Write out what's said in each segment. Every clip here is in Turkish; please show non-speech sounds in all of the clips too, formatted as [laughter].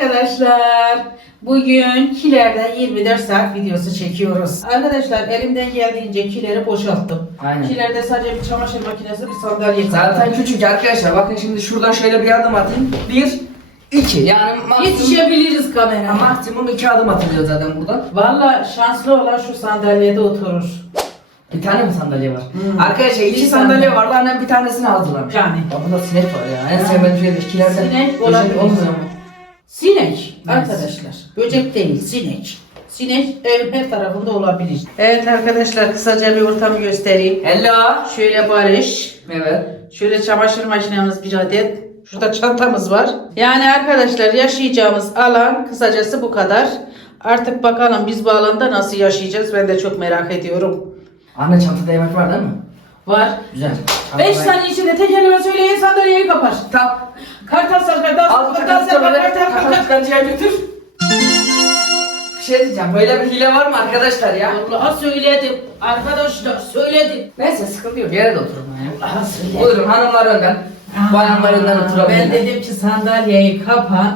arkadaşlar. Bugün kilerde 24 saat videosu çekiyoruz. Arkadaşlar elimden geldiğince kileri boşalttım. Aynen. Kilerde sadece bir çamaşır makinesi, bir sandalye. Zaten küçük arkadaşlar. Bakın şimdi şuradan şöyle bir adım atayım. Bir, iki. Yani maksimum, Yetişebiliriz kamera. maksimum iki adım atılıyor zaten buradan. Valla şanslı olan şu sandalyede oturur. Bir tane mi sandalye var? Hmm. Arkadaşlar iki Bir sandalye sandalye. vardı. Annem bir tanesini hazırlamış. Yani. Ya bunda sinek var ya. En sevmediğim şey de ikilerden. Sinek olabilir. olmuyor mu? Sinek arkadaşlar. Böcek değil sinek. Sinek evin her tarafında olabilir. Evet arkadaşlar kısaca bir ortamı göstereyim. Hello. Şöyle barış. Evet. Şöyle çamaşır makinemiz bir adet. Şurada çantamız var. Yani arkadaşlar yaşayacağımız alan kısacası bu kadar. Artık bakalım biz bu alanda nasıl yaşayacağız ben de çok merak ediyorum. Anne çantada yemek var değil mi? Var. Güzel. 5 Çantada- saniye içinde tek elime söyleyin sandalyeyi kapar. Tamam. Kartal sar kartal Al sar bu kartal sar kartal sar kartal çıkartıcıya götür. Bir şey diyeceğim. Böyle bir hile var mı arkadaşlar ya? Allah'a söyledim. Arkadaşlar söyledim. Neyse sıkıntı yok. Yere de oturun. ya. Allah'a söyledim. Buyurun hanımlar önden. Bayanlar önden Ben dedim ki sandalyeyi kapa.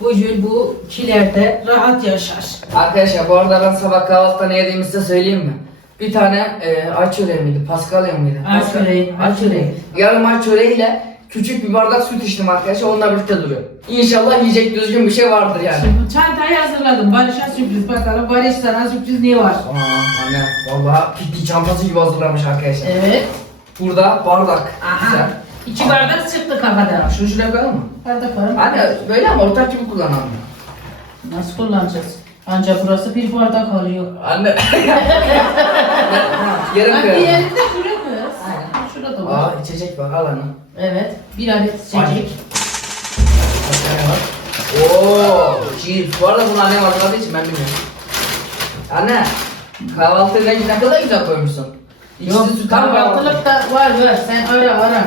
Bugün bu kilerde rahat yaşar. Arkadaşlar bu arada ben sabah kahvaltıda ne yediğimi size söyleyeyim mi? Bir tane e, ay çöreği miydi? Paskalya mıydı? Ay Pascal- çöreği, Ay çöreği. Yarım ay çöreğiyle küçük bir bardak süt içtim arkadaşlar. Onunla birlikte duruyor. İnşallah yiyecek düzgün bir şey vardır yani. Şimdi çantayı hazırladım. Barış'a sürpriz bakalım. Barış sana sürpriz ne var? Aa anne vallahi piknik çantası gibi hazırlamış arkadaşlar. Evet. Burada bardak. Aha. Güzel. İki bardak çıktı kafadan. Şunu şuraya koyalım mı? Bardak var mı? Anne böyle ama ortak gibi kullanalım. Nasıl kullanacağız? Ancak burası bir bardak alıyor. Anne. [laughs] Yarım Bak koyalım. diğerini de şuraya koyarız. Aynen. Şurada da var. Aa içecek var al anne. Evet. Bir adet içecek. Oo, cheese. Bu arada bunu annem hazırladığı için ben bilmiyorum. Anne, kahvaltı ne, ne kadar güzel koymuşsun. İkisi Yok kahvaltı. kahvaltılık da var var. Sen ara ara.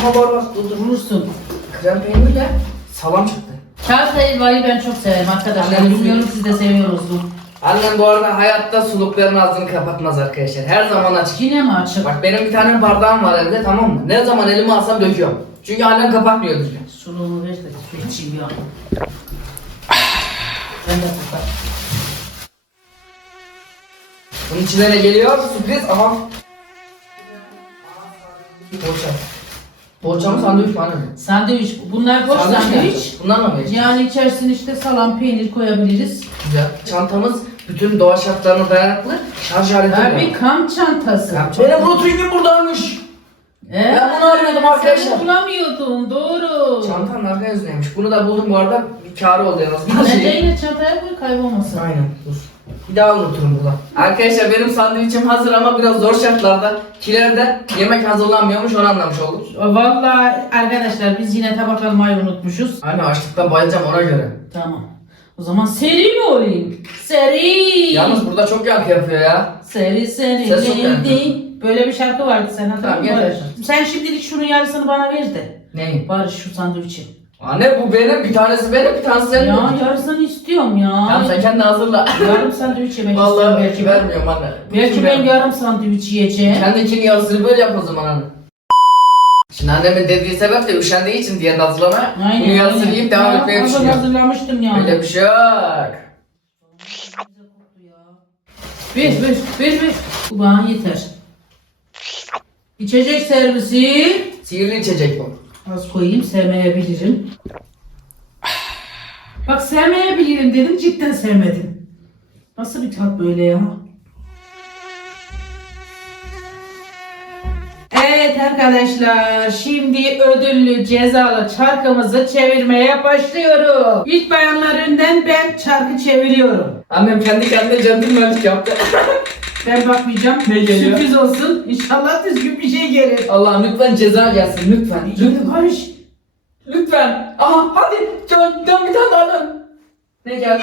Ama var var. Durursun. Krem peynirle salam çıktı. Kağıt helvayı ben çok severim arkadaşlar. Annem Bilmiyorum siz de seviyorsunuz. Annem bu arada hayatta sulukların ağzını kapatmaz arkadaşlar. Her zaman açık. Yine mi açık? Bak benim bir tane bardağım var evde tamam mı? Ne zaman elime alsam döküyorum. Çünkü annem kapatmıyor düzgün. Suluğunu ver de su içeyim ya. De kapat. Bunun içine ne geliyor? Sürpriz ama. Poğaça. Poğaça mı sandviç mi anne? Sandviç. Bunlar boş Sandviç sandviç. Bunlar mı yiyeceğiz? Yani içerisine işte salam, peynir koyabiliriz. Güzel. Çantamız bütün doğa şartlarına dayanıklı. Şarj aleti var. bir kamp çantası. Ya, Benim rutinim buradaymış. Ee, Ben bunu arıyordum arkadaşlar. Sen bulamıyordun doğru. Çantanın arka yüzündeymiş. Bunu da buldum bu arada. Bir kârı oldu en azından. Bence yine çantaya koy kaybolmasın. Aynen dur. Bir daha unuturum burada. Arkadaşlar benim sandviçim hazır ama biraz zor şartlarda. Kilerde yemek hazırlanmıyormuş onu anlamış olduk. Vallahi arkadaşlar biz yine tabak almayı unutmuşuz. Anne açlıktan bayılacağım ona göre. Tamam. O zaman seri mi olayım? Seri. Yalnız burada çok yankı yapıyor ya. Seri seri Ses çok neydi? Böyle bir şarkı vardı sen hatırlıyor Tamam, musun? yeter. Sen şimdilik şunun yarısını bana ver de. Neyi? Barış şu sandviçi. Anne bu benim bir tanesi benim bir tanesi senin. Ya yarısını istiyorum ya. Tamam sen kendi hazırla. Yarım sandviç yemek Vallahi istiyorum belki belki ben. vermiyorum anne. Belki ben yarım sandviç yiyeceğim. Kendikini yarısını böyle yap o zaman anne. Şimdi annemin dediği sebep de üşendiği için diye hazırlamaya. Bunu yarısını yiyip devam etmeye Hazır düşünüyor. hazırlamıştım yani. Öyle bir şey yok. Ver ver ver ver. Bu bana yeter. İçecek servisi. Sihirli içecek bu. Az koyayım sevmeyebilirim. Bak sevmeyebilirim dedim cidden sevmedim. Nasıl bir tat böyle ya? Evet arkadaşlar şimdi ödüllü cezalı çarkımızı çevirmeye başlıyorum. İlk bayanlar önden ben çarkı çeviriyorum. Annem kendi kendine centilmenlik yaptı. [laughs] Ben bakmayacağım. Ne geliyor? Sürpriz olsun. İnşallah düzgün bir şey gelir. Allah'ım lütfen ceza gelsin lütfen. Lütfen. Barış. Lütfen. Aha hadi dön, dön bir tane daha dön. Ne geldi?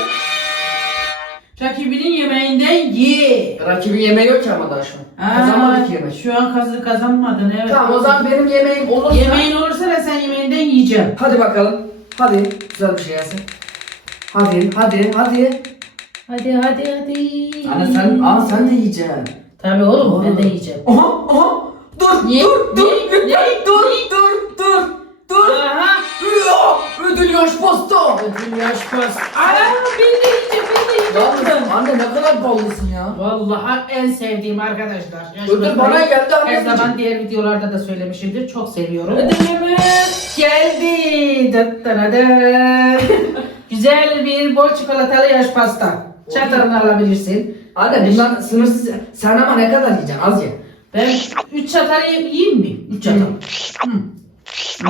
Rakibinin yemeğinden ye. Rakibin yemeği yok ki ama daha şu an. Kazanmadık yemek. Şu an kazı kazanmadın evet. Tamam o zaman benim yemeğim olursa. Yemeğin olursa ben sen yemeğinden yiyeceğim. Hadi bakalım. Hadi. Güzel bir şey gelsin. Hadi hadi hadi. Hadi hadi hadi. Anne sen, aa sen de yiyeceksin. Tabii oğlum ben de yiyeceğim. Aha aha. Dur Ye- dur dur. ye- lütfen, ye- dur dur dur dur. Aha. Ödül yaş pasta. Ödül yaş pas. Aa ben de yiyeceğim ben de Yalnız yiyeceğim. anne ne kadar ballısın ya. Vallahi en sevdiğim arkadaşlar. Yaş Ödül bana geldi Her anneciğim. zaman diğer videolarda da söylemişimdir. Çok seviyorum. Ödülümüz geldi. Dıt dırıdı. [laughs] Güzel bir bol çikolatalı yaş pasta. Çatalını alabilirsin. Anne bundan sınırsız. Sen ama ne kadar yiyeceksin az ye. Ben 3 çatal yiyeyim mi? 3 çatal. Hı.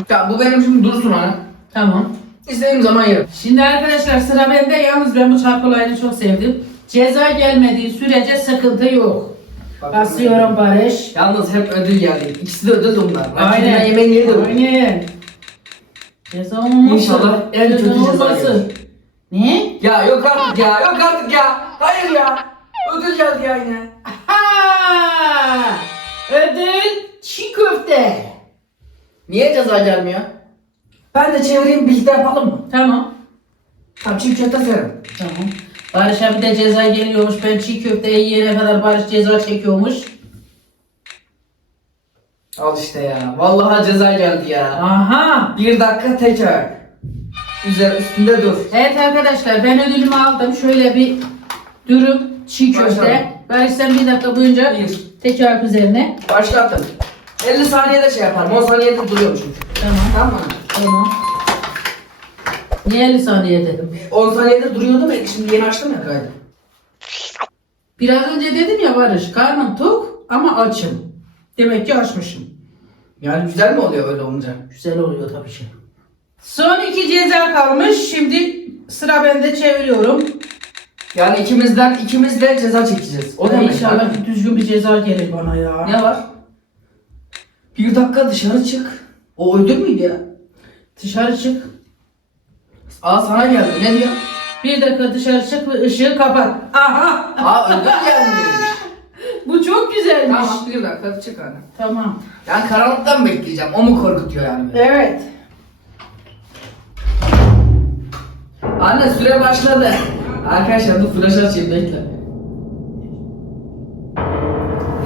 Ya bu benim şimdi dursun anne. Tamam. İstediğim zaman yerim. Şimdi arkadaşlar sıra bende. Yalnız ben bu olayını çok sevdim. Ceza gelmediği sürece sıkıntı yok. Basıyorum Barış. Yalnız hep ödül geldi. İkisi de ödül bunlar. Aynen. yemeğini yedi. Aynen. Ceza olmasın. İnşallah en kötü ceza olmasın. gelir. Ne? Ya yok artık ya yok artık ya. Hayır ya. Geldi ya yine. Ha! Ödül çiğ köfte. Niye ceza gelmiyor? Ben de çevireyim birlikte yapalım mı? Tamam. Tamam çiğ köfte severim. Tamam. Barış'a bir de ceza geliyormuş. Ben çiğ köfteyi yiyene kadar Barış ceza çekiyormuş. Al işte ya. Vallahi ceza geldi ya. Aha. Bir dakika tekrar. Üzeri üstünde dur. Evet arkadaşlar ben ödülümü aldım. Şöyle bir dürüm çiğ köfte. Başlayalım. Barış sen bir dakika boyunca Bir. tekrar üzerine. Başlattım. 50 saniyede şey yaparım. 10 saniyede duruyorum çünkü. Tamam. Tamam mı? Tamam. Niye 50 saniye dedim? 10 saniyede duruyordu ben şimdi yeni açtım ya kaydı. Biraz önce dedin ya Barış karnım tok ama açım. Demek ki açmışım. Yani güzel mi oluyor öyle olunca? Güzel oluyor tabii ki. Son iki ceza kalmış. Şimdi sıra bende çeviriyorum. Yani ikimizden ikimiz de ceza çekeceğiz. O demek. İnşallah ki düzgün bir ceza gelir bana ya. Ne var? Bir dakika dışarı çık. O ödül müydü ya? Dışarı çık. Aa sana geldi. Ne diyor? Bir dakika dışarı çık ve ışığı kapat. Aha! Aa ödül gelmiş. [laughs] Bu çok güzelmiş. tamam bir dakika çık anne. Tamam. Yani karanlıktan bekleyeceğim? O mu korkutuyor yani? beni? Evet. Anne süre başladı. Arkadaşlar dur flash açayım bekle.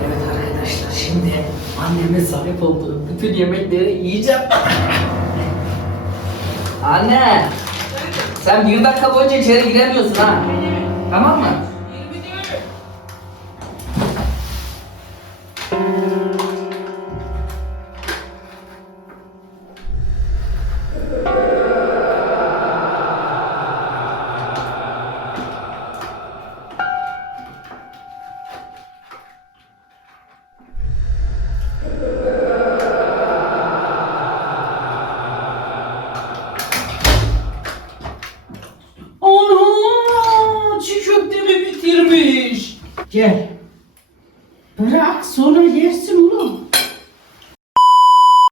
Evet arkadaşlar şimdi annemin sahip olduğu bütün yemekleri yiyeceğim. Anne! Sen bir dakika boyunca içeri giremiyorsun ha. Tamam mı? Gel. Bırak sonra yersin oğlum.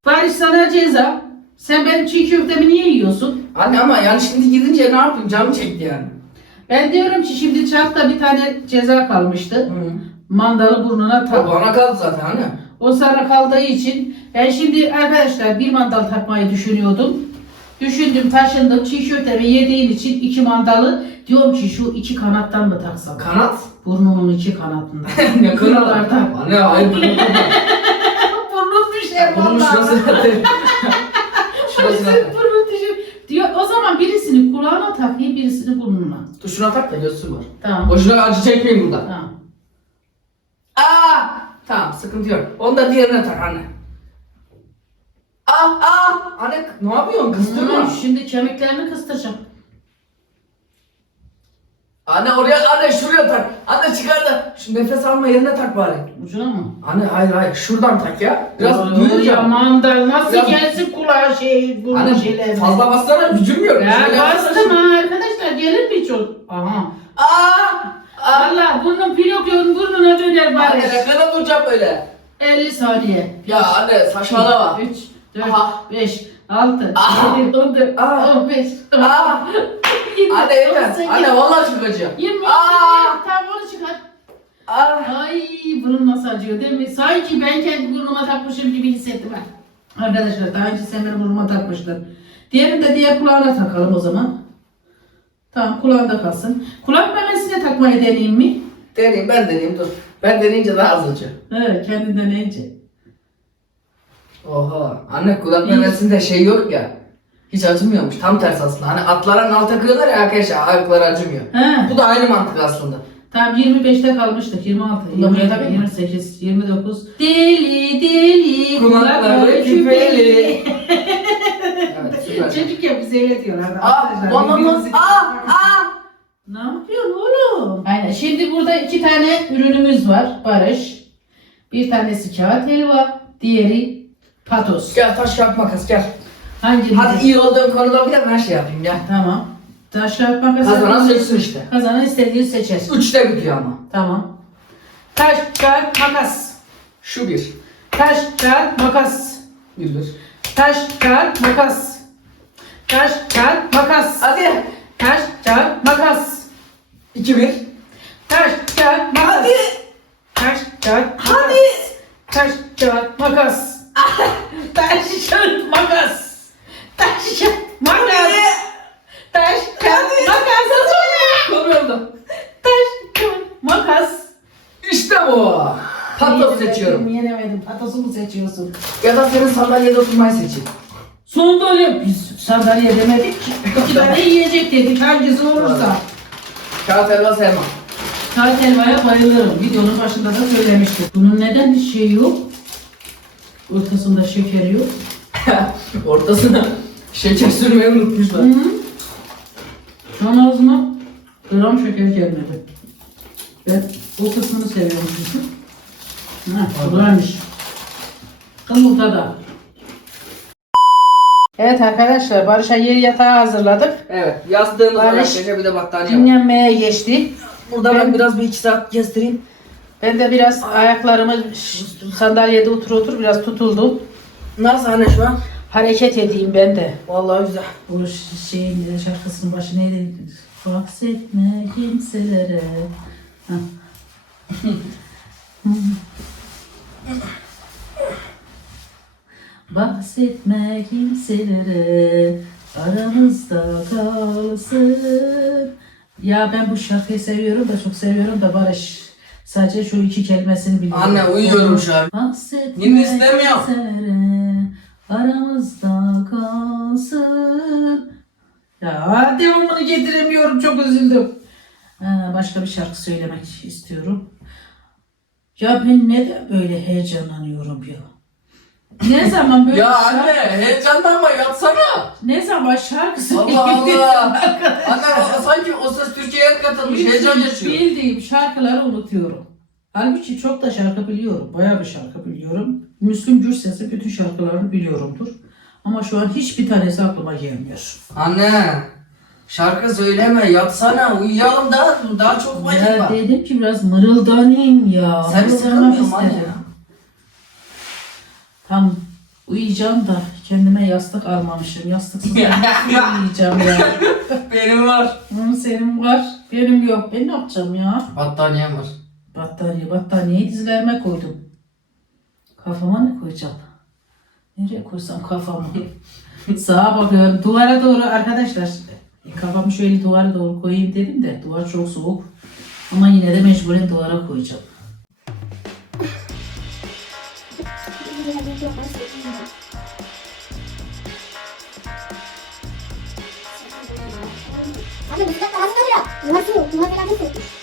Barış sana ceza. Sen benim çiğ köftemi niye yiyorsun? Anne ama yani şimdi gidince ne yapayım? Canım çekti yani. Ben diyorum ki şimdi çarkta bir tane ceza kalmıştı. Mandalı burnuna O tak. bana kaldı zaten anne. O sana kaldığı için ben şimdi arkadaşlar bir mandal takmayı düşünüyordum. Düşündüm taşındım çiğ köftemi yediğin için iki mandalı diyorum ki şu iki kanattan mı taksam? Kanat? Burnumun iki kanatından. [laughs] ne kanat? Buralardan. Anne hayır bunu [laughs] Burnum bir şey Bunun şurası [laughs] Şurası Burnum düşüyor. Diyor o zaman birisini kulağına takayım birisini burnuna. Tuşuna tak da gözsün var. Tamam. Boşuna acı çekmeyin burada. Tamam. Aa! Tamam sıkıntı yok. Onu da diğerine tak anne. Aa! Aa! Anne ne yapıyorsun? Kıstırma. Hmm, şimdi kemiklerini kıstıracağım. Anne oraya anne şuraya tak. Anne çıkar da şu nefes alma yerine tak bari. Ucuna mı? Anne hayır hayır şuradan tak ya. Biraz Oy, duyunca. Mandal nasıl Biraz- gelsin kulağa şey burnu Anne şeylerine. fazla bassana gücüm yok. Ya Şöyle bastım ha arkadaşlar gelir mi çok? Aha. Aa! Aa! Valla burnum pilokyon burnuna döner Anne bari. ne kadar duracağım böyle? 50 saniye. Ya anne saçmalama. 3, 4, Aha. 5, 6, Aha. 7, 14, Aha. 15, Aa! 20, Anne yeter. 18, Anne vallahi çok acıyor. 20, Aa! Tamam onu çıkar. Aa! Ay burnum nasıl acıyor değil mi? Sanki ben kendi burnuma takmışım gibi hissettim ben. Arkadaşlar daha önce sen benim burnuma takmışlar. Diğerini de diğer kulağına takalım o zaman. Tamam kulağında kalsın. Kulak memesine takmayı deneyeyim mi? Deneyim ben deneyeyim dur. Ben deneyince daha az acıyor. Evet kendi deneyince. Oha. Anne kulak memesinde şey yok ya. Hiç acımıyormuş. Tam tersi aslında. Hani atların alt takıyorlar ya arkadaşlar ayakları acımıyor. He. Bu da aynı mantık aslında. Tam 25'te kalmıştık. 26, Bunda 27, buraya takayım mı? 28, 29. Deli deli Kulakları küpeli. [laughs] Evet süper. Çocuk ya bize öyle diyorlar. Aa, babamız. Aa, aa. Ne yapıyorsun oğlum? Aynen. Şimdi burada iki tane ürünümüz var. Barış. Bir tanesi kağıt helva. Diğeri patos. Gel taş kağıt makas gel. Hangi? Hadi iyi olduğum konuda bir de ben şey yapayım gel. Tamam. Taş kağıt makas. Kazanan seçsin işte. Kazanan istediğini seçer. Üçte bitiyor ama. Tamam. Taş kağıt makas. Şu bir. Taş kağıt makas. Bir bir. Taş kağıt makas. Taş kağıt makas. Hadi. Taş kağıt makas. İki bir. Taş kağıt makas. Hadi. Taş kağıt Hadi. Taş kağıt makas. [laughs] Taş kağıt makas. Taş kağıt makas. Taş kağıt makas. Konuyordu. Taş kağıt makas. İşte bu. Patos seçiyorum. Yenemedim. Patosu mu seçiyorsun? Ya da senin sandalyede oturmayı seçeyim. Sandalye. Biz sandalye demedik ki. İki tane yiyecek dedik. Hangisi olursa. Kağıt helva sevmem. Kağıt helvaya bayılırım. Videonun başında da söylemiştim. Bunun neden hiç şey yok? Ortasında şeker yok. [laughs] Ortasına şeker sürmeyi unutmuşlar. Hı -hı. Şu an ağzıma gram şeker gelmedi. Ben o kısmını seviyorum çünkü. Ha, buradaymış. Kımılta da. Evet arkadaşlar Barış'a yeri yatağı hazırladık. Evet. Yastığımız var Barış. bir de battaniye var. Dinlenmeye geçti. Burada ben biraz bir iki saat gezdireyim. Ben de biraz ayaklarımı ş- sandalyede otur otur biraz tutuldu. Nasıl anne şu an? Hareket edeyim ben de. Vallahi güzel. Bu ş- şeyin şarkısının başı neydi? Bahsetme kimselere. Bahsetme [laughs] kimselere aramızda kalsın. Ya ben bu şarkıyı seviyorum da çok seviyorum da Barış. Sadece şu iki kelimesini biliyorum. Anne, uyuyorum şu an. İstemiyorum. kimselere aramızda kalsın. Ya devamını getiremiyorum çok üzüldüm. Ha, başka bir şarkı söylemek istiyorum. Ya ben neden böyle heyecanlanıyorum ya? Ne zaman böyle Ya şarkı, anne heyecanlanma yatsana. ne zaman şarkı Allah söyleyeyim? Allah. [laughs] anne o- sanki o ses Türkiye'ye katılmış heyecan yaşıyor. Bildiğim şarkıları unutuyorum. Halbuki çok da şarkı biliyorum. Bayağı bir şarkı biliyorum. Müslüm Gürses'in bütün şarkılarını biliyorumdur. Ama şu an hiçbir tanesi aklıma gelmiyor. Anne şarkı söyleme yatsana uyuyalım daha daha çok vakit Ya var. dedim ki biraz mırıldanayım ya. Sen Mırıldamak sıkılmıyorsun anne istedim. ya. Tam uyuyacağım da kendime yastık almamışım. Yastıksız nasıl uyuyacağım [laughs] ya. [laughs] Benim var. Hı, senin var, benim yok. Ben ne yapacağım ya? Battaniyem var. Battaniye, battaniyeyi dizlerime koydum. Kafama ne koyacağım? Nereye koysam kafamı? [laughs] Sağa bakıyorum. Duvara doğru arkadaşlar. Kafamı şöyle duvara doğru koyayım dedim de duvar çok soğuk. Ama yine de mecburen duvara koyacağım. Abi bu sıcakta aslında ya. Duvar soğuk. Duvar falan soğuk. Nasıl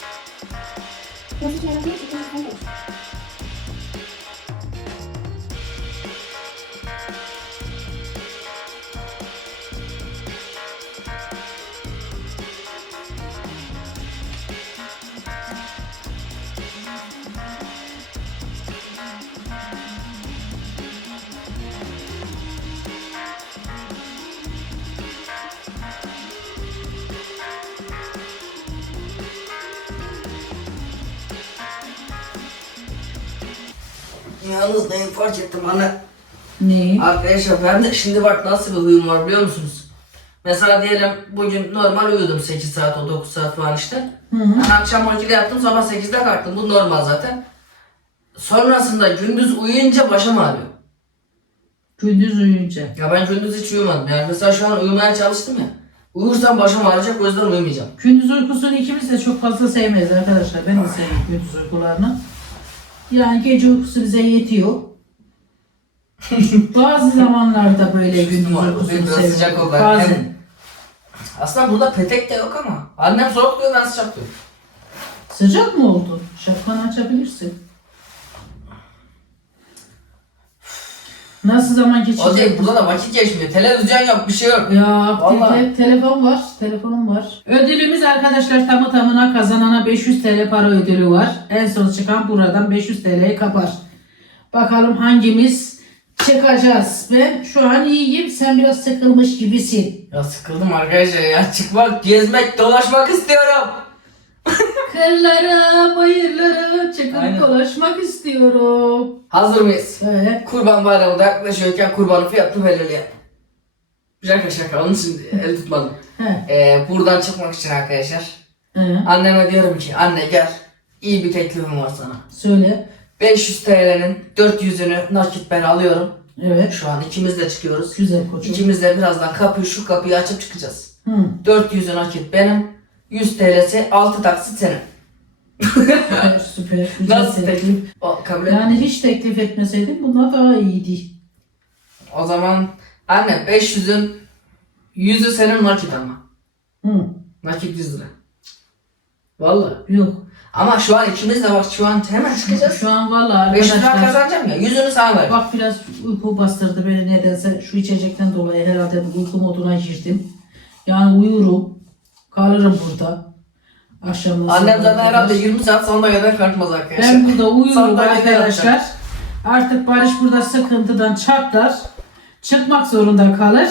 Yalnız neyi fark ettim anne. Ne? Arkadaşlar ben de şimdi bak nasıl bir huyum var biliyor musunuz? Mesela diyelim bugün normal uyudum 8 saat o 9 saat falan işte. Hı hı. Ben akşam 12'de yattım sabah 8'de kalktım bu normal zaten. Sonrasında gündüz uyuyunca başım ağrıyor. Gündüz uyuyunca. Ya ben gündüz hiç uyumadım yani mesela şu an uyumaya çalıştım ya. Uyursam başım ağrıyacak o yüzden uyumayacağım. Gündüz uykusunu ikimiz de çok fazla sevmeyiz arkadaşlar. Ben de sevmiyorum gündüz uykularını. Yani gece uykusu bize yetiyor. Bazı zamanlarda böyle gündüz uykusunu biraz seviyorum. sıcak oldu. Bazen. Hem- Aslında burada petek de yok ama. Annem soğuk diyor ben sıcak diyorum. Sıcak mı oldu? Şapkanı açabilirsin. Nasıl zaman geçecek? değil burada da vakit geçmiyor. Televizyon yok bir şey yok. Ya Vallahi. te- telefon var, telefonum var. Ödülümüz arkadaşlar tamı tamına kazanana 500 TL para ödülü var. En son çıkan buradan 500 TL'yi kapar. Bakalım hangimiz çıkacağız. Ben şu an iyiyim, sen biraz sıkılmış gibisin. Ya sıkıldım arkadaşlar ya. Çıkmak, gezmek, dolaşmak istiyorum. [laughs] Kırlara, bayırlara çıkıp Aynen. dolaşmak istiyorum. Hazır mıyız? Evet. Kurban bayramı da yaklaşıyorken kurbanın fiyatını belirleyelim. Şaka şaka onun için el tutmadım. He. Ee, buradan çıkmak için arkadaşlar. He. Anneme diyorum ki anne gel. İyi bir teklifim var sana. Söyle. 500 TL'nin 400'ünü nakit ben alıyorum. Evet. Şu an ikimiz de çıkıyoruz. Güzel koçum. İkimiz de birazdan kapıyı şu kapıyı açıp çıkacağız. Hı. 400'ü nakit benim. 100 TL'si 6 taksit senin. Süper, [laughs] süper. Güzel Nasıl teklif? O, kabul et. Yani hiç teklif etmeseydin bunlar daha iyiydi. O zaman anne 500'ün 100'ü senin nakit ama. Hı. Nakit 100 lira. Vallahi. Yok. Ama şu an ikimiz de bak şu an hemen çıkacağız. Şu an vallahi 500 lira arkadaşlar kazanacağım ya. 100'ünü sana ver. bak biraz uyku bastırdı beni nedense şu içecekten dolayı herhalde bu uyku moduna girdim. Yani uyurum. Kalırım burada. Akşamdan Annem zaten herhalde 20 saat sandalyeden kalkmaz arkadaşlar. Ben burada uyurum Sandalyede arkadaşlar. Artık Barış burada sıkıntıdan çatlar. Çıkmak zorunda kalır.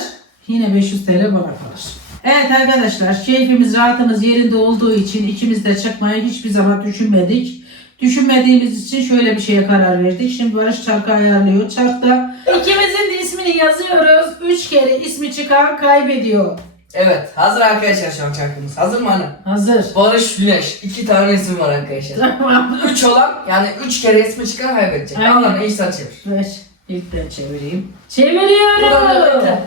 Yine 500 TL bana kalır. Evet arkadaşlar keyfimiz rahatımız yerinde olduğu için ikimiz de çıkmayı hiçbir zaman düşünmedik. Düşünmediğimiz için şöyle bir şeye karar verdik. Şimdi Barış çarkı ayarlıyor. Çarkta ikimizin de ismini yazıyoruz. Üç kere ismi çıkan kaybediyor. Evet hazır arkadaşlar şu an çarkımız. Hazır mı anne? Hazır. Barış Güneş. iki tane isim var arkadaşlar. Tamam. 3 olan yani 3 kere ismi çıkan kaybedecek. Aynen. Ama ne işten çevir. Ver. İlk ben çevireyim. Buradan da Çeviriyorum. bekle.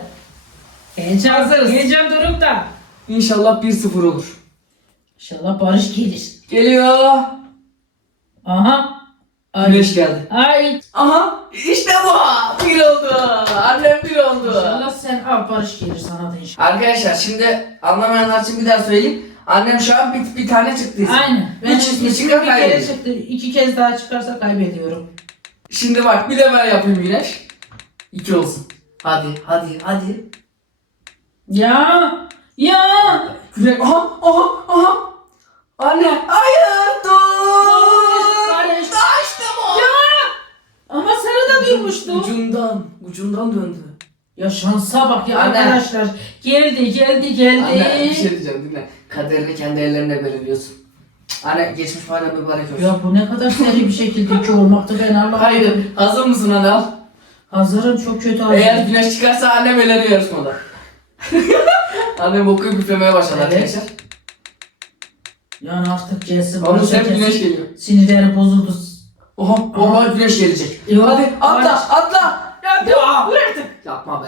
Heyecan, Hazırız. heyecan durumda. İnşallah 1-0 olur. İnşallah Barış gelir. Geliyor. Aha. Ay. Güneş geldi. Ay. Aha işte bu. Bir oldu. Annem bir oldu. İnşallah sen al Barış gelir sana da inşallah. Arkadaşlar şimdi anlamayanlar için bir daha söyleyeyim. Annem şu an bir, bir tane çıktı isim. Aynen. Ben Üç ismi bir kere kaybediyor. çıktı. İki kez daha çıkarsa kaybediyorum. Şimdi bak bir de ben yapayım Güneş. İki olsun. Hadi hadi hadi. Ya. Ya. Güneş aha aha aha. Anne hayır dur. Barış. İşte bu. Ya. Ama sarı da duymuştu. Ucundan ucundan döndü. Ya şansa bak ya Anne. arkadaşlar. Geldi geldi geldi. Anne bir şey diyeceğim dinle. Kaderini kendi ellerine belirliyorsun. Anne geçmiş bayram mübarek olsun. Ya bu ne kadar seri bir şekilde iki olmaktı ben anlamadım. Hayır. Hazır mısın anne al. Hazırım çok kötü hazırım. Eğer güneş çıkarsa annem eleniyor yarışmada. [laughs] annem okuyup üflemeye başladı Evet. arkadaşlar. Yani artık gelsin. Onun hep güneş geliyor. Sinirlerim bozuldu. Oha, oha güneş gelecek. Yok, Hadi atla, Barış. atla. Ya dur, dur artık. Yapma be.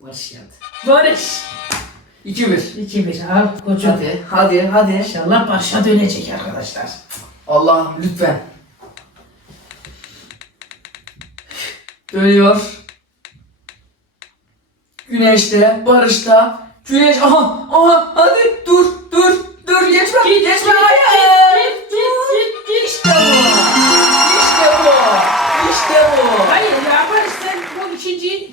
Barış geldi. Barış. 2-1. 2-1 al koçum. Hadi, hadi, hadi. İnşallah başa dönecek arkadaşlar. Allah'ım lütfen. Dönüyor. Güneşte, barışta. Güneş, aha, aha, hadi dur, dur, dur, geçme, geçme, hayır. Git git git. İşte bu. İşte bu. İşte bu. Hayır ya Barış sen bu ikinci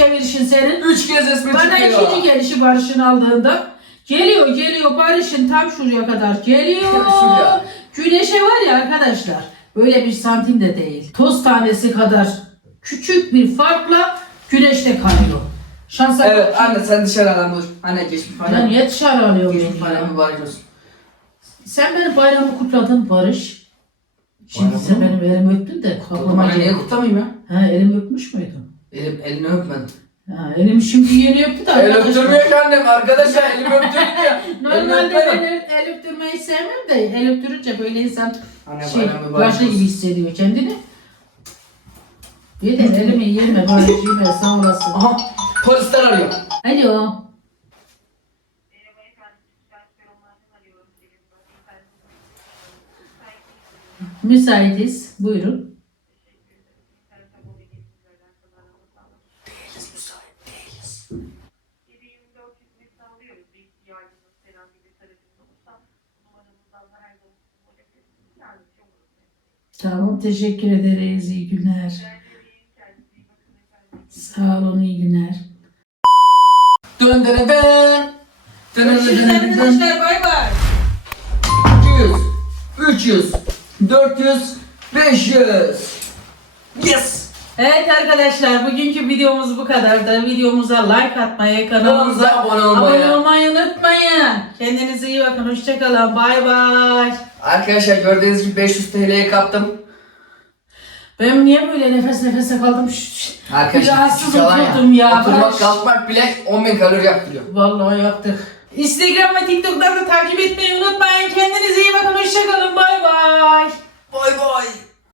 çevirişin senin. Üç kez ismi Bana çıkıyor. ikinci gelişi Barış'ın aldığında. Geliyor geliyor Barış'ın tam şuraya kadar geliyor. [laughs] Şuraya. Güneşe var ya arkadaşlar böyle bir santim de değil. Toz tanesi kadar küçük bir farkla güneşte kalıyor. Şansa Evet bak. anne sen dışarıdan dur. Anne geçmiş Ya bayram. niye dışarı alıyor Geçmiş beni ya? bayram mübarek olsun. Sen benim bayramı kutladın Barış. Şimdi Bayramı sen mı? benim elimi öptün de aklıma Anne niye kutlamayayım ya? Ha elimi öpmüş müydün? Elim, elini öpmedim. Ha elimi şimdi yeni öptü de El arkadaşlar. öptürmüyor ki annem arkadaşlar elimi öptürmüyor. [laughs] elimi Normalde ben öpmedim. el, el öptürmeyi sevmem de el öptürünce böyle insan Anne şey, bayram mübarek başka gibi hissediyor kendini. Bir de elimi yerme bari yeme sağ olasın. Aha polisler arıyor. Alo. Müsaitiz. Buyurun. Tamam teşekkür ederiz. İyi günler. Sağ olun iyi günler. Dön dön dön. Dön dön dön dön dön. bay bay. 200, 300, 400, 500. Yes. Evet arkadaşlar bugünkü videomuz bu kadardı. Videomuza like atmayı, kanalımıza Kanalımıza abone olmayı. abone olmayı unutmayın. Kendinize iyi bakın. Hoşçakalın. Bay bay. Arkadaşlar gördüğünüz gibi 500 TL'ye kaptım. Ben niye böyle nefes nefese kaldım? Şşş. Arkadaşlar Rahatsız yalan oturdum ya. Oturmak Baş- kalkmak bile 10.000 kalori yaptırıyor. Vallahi yaptık. Instagram ve TikTok'tan da takip etmeyi unutmayın. Kendinize iyi bakın. Hoşçakalın. Bay bay. Bay bay.